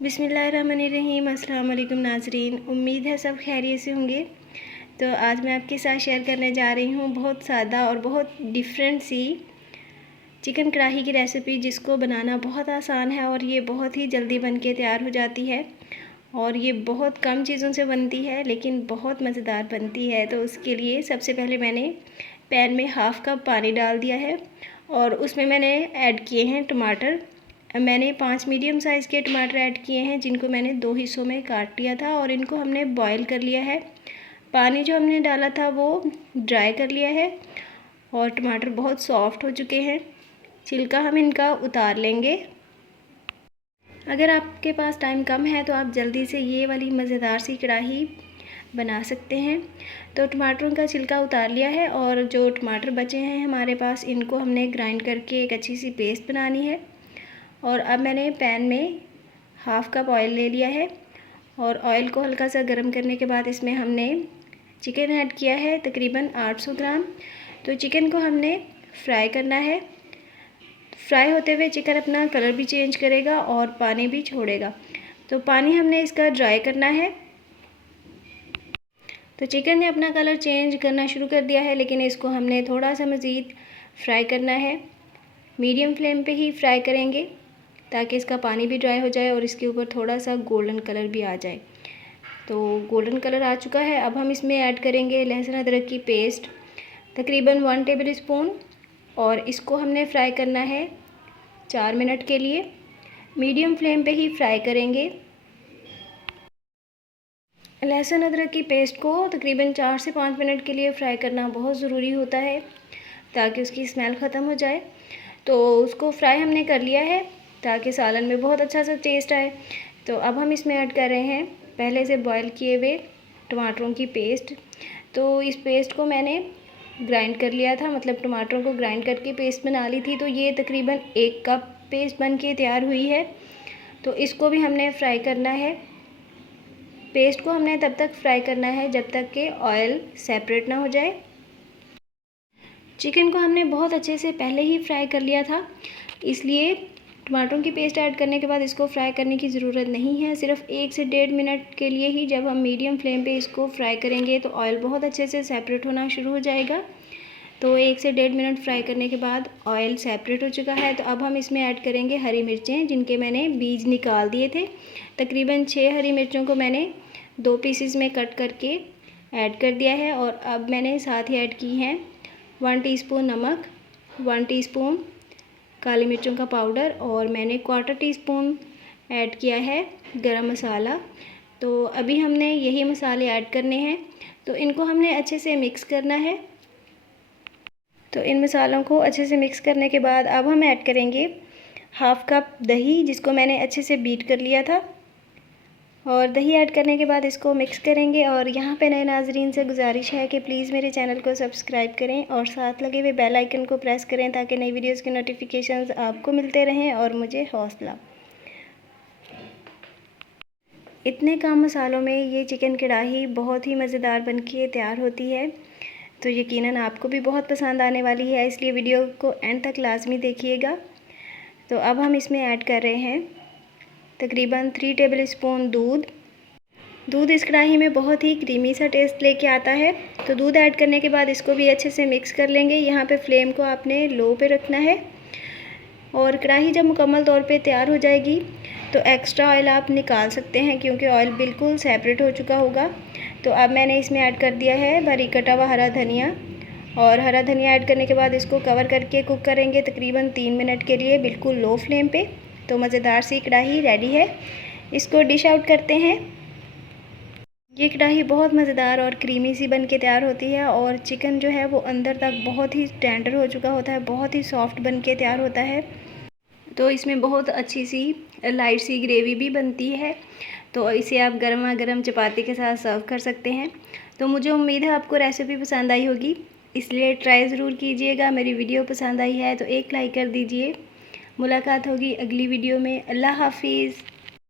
बिस्मिल्लाहिर्रहमानिर्रहीम। अस्सलाम वालेकुम नाज़रीन, उम्मीद है सब खैरियत से होंगे। तो आज मैं आपके साथ शेयर करने जा रही हूँ बहुत सादा और बहुत डिफरेंट सी चिकन कढ़ाई की रेसिपी, जिसको बनाना बहुत आसान है और ये बहुत ही जल्दी बन के तैयार हो जाती है। और ये बहुत कम चीज़ों से बनती है लेकिन बहुत मज़ेदार बनती है। तो उसके लिए सबसे पहले मैंने पैन में हाफ़ कप पानी डाल दिया है और उसमें मैंने ऐड किए हैं टमाटर। मैंने 5 मीडियम साइज़ के टमाटर ऐड किए हैं, जिनको मैंने 2 हिस्सों में काट लिया था और इनको हमने बॉईल कर लिया है। पानी जो हमने डाला था वो ड्राई कर लिया है और टमाटर बहुत सॉफ्ट हो चुके हैं। छिलका हम इनका उतार लेंगे। अगर आपके पास टाइम कम है तो आप जल्दी से ये वाली मज़ेदार सी कढ़ाई बना सकते हैं। तो टमाटरों का छिलका उतार लिया है और जो टमाटर बचे हैं हमारे पास, इनको हमने ग्राइंड करके एक अच्छी सी पेस्ट बनानी है। और अब मैंने पैन में हाफ़ कप ऑयल ले लिया है और ऑयल को हल्का सा गर्म करने के बाद इसमें हमने चिकन ऐड किया है, तकरीबन 800 ग्राम। तो चिकन को हमने फ्राई करना है। फ्राई होते हुए चिकन अपना कलर भी चेंज करेगा और पानी भी छोड़ेगा। तो पानी हमने इसका ड्राई करना है। तो चिकन ने अपना कलर चेंज करना शुरू कर दिया है, लेकिन इसको हमने थोड़ा सा मज़ीद फ्राई करना है। मीडियम फ्लेम पे ही फ्राई करेंगे ताकि इसका पानी भी ड्राई हो जाए और इसके ऊपर थोड़ा सा गोल्डन कलर भी आ जाए। तो गोल्डन कलर आ चुका है। अब हम इसमें ऐड करेंगे लहसुन अदरक की पेस्ट, तकरीबन 1 टेबल स्पून, और इसको हमने फ्राई करना है 4 मिनट के लिए। मीडियम फ्लेम पे ही फ्राई करेंगे। लहसुन अदरक की पेस्ट को तकरीबन 4 से 5 मिनट के लिए फ्राई करना बहुत ज़रूरी होता है ताकि उसकी स्मेल ख़त्म हो जाए। तो उसको फ्राई हमने कर लिया है ताकि सालन में बहुत अच्छा सा टेस्ट आए। तो अब हम इसमें ऐड कर रहे हैं पहले से बॉईल किए हुए टमाटरों की पेस्ट। तो इस पेस्ट को मैंने ग्राइंड कर लिया था, मतलब टमाटरों को ग्राइंड करके पेस्ट बना ली थी। तो ये तकरीबन 1 कप पेस्ट बन के तैयार हुई है। तो इसको भी हमने फ्राई करना है। पेस्ट को हमने तब तक फ्राई करना है जब तक कि ऑयल सेपरेट ना हो जाए। चिकन को हमने बहुत अच्छे से पहले ही फ्राई कर लिया था, इसलिए टमाटरों की पेस्ट ऐड करने के बाद इसको फ्राई करने की ज़रूरत नहीं है। सिर्फ 1 से 1.5 मिनट के लिए ही जब हम मीडियम फ्लेम पे इसको फ्राई करेंगे तो ऑयल बहुत अच्छे से सेपरेट होना शुरू हो जाएगा। तो 1 से 1.5 मिनट फ्राई करने के बाद ऑयल सेपरेट हो चुका है। तो अब हम इसमें ऐड करेंगे हरी मिर्चें, जिनके मैंने बीज निकाल दिए थे। तकरीबन 6 हरी मिर्चों को मैंने 2 पीसेस में कट करके ऐड कर दिया है। और अब मैंने साथ ही ऐड की हैं 1 टीस्पून नमक, 1 टीस्पून काली मिर्चों का पाउडर, और मैंने 1/4 टीस्पून ऐड किया है गरम मसाला। तो अभी हमने यही मसाले ऐड करने हैं। तो इनको हमने अच्छे से मिक्स करना है। तो इन मसालों को अच्छे से मिक्स करने के बाद अब हम ऐड करेंगे हाफ़ कप दही, जिसको मैंने अच्छे से बीट कर लिया था। और दही ऐड करने के बाद इसको मिक्स करेंगे। और यहाँ पे नए नाजरीन से गुजारिश है कि प्लीज़ मेरे चैनल को सब्सक्राइब करें और साथ लगे हुए बेल आइकन को प्रेस करें ताकि नई वीडियोस के नोटिफिकेशंस आपको मिलते रहें और मुझे हौसला। इतने कम मसालों में ये चिकन कढ़ाई बहुत ही मज़ेदार बनके तैयार होती है। तो यकीनन आपको भी बहुत पसंद आने वाली है, इसलिए वीडियो को एंड तक लाजमी देखिएगा। तो अब हम इसमें ऐड कर रहे हैं तकरीबन 3 टेबल स्पून दूध इस कढ़ाई में बहुत ही क्रीमी सा टेस्ट लेके आता है। तो दूध ऐड करने के बाद इसको भी अच्छे से मिक्स कर लेंगे। यहाँ पे फ्लेम को आपने लो पे रखना है। और कढ़ाई जब मुकम्मल तौर पे तैयार हो जाएगी तो एक्स्ट्रा ऑयल आप निकाल सकते हैं, क्योंकि ऑयल बिल्कुल सेपरेट हो चुका होगा। तो अब मैंने इसमें ऐड कर दिया है बारीक कटा हुआ हरा धनिया। और हरा धनिया ऐड करने के बाद इसको कवर करके कुक करेंगे तकरीबन 3 मिनट के लिए, बिल्कुल लो फ्लेम पे। तो मज़ेदार सी कढ़ाई रेडी है। इसको डिश आउट करते हैं। ये कढ़ाई बहुत मज़ेदार और क्रीमी सी बन के तैयार होती है और चिकन जो है वो अंदर तक बहुत ही टेंडर हो चुका होता है, बहुत ही सॉफ्ट बन के तैयार होता है। तो इसमें बहुत अच्छी सी लाइट सी ग्रेवी भी बनती है। तो इसे आप गर्मा गर्म चपाती के साथ सर्व कर सकते हैं। तो मुझे उम्मीद है आपको रेसिपी पसंद आई होगी, इसलिए ट्राई ज़रूर कीजिएगा। मेरी वीडियो पसंद आई है तो एक लाइक कर दीजिए। मुलाकात होगी अगली वीडियो में। अल्लाह हाफिज़।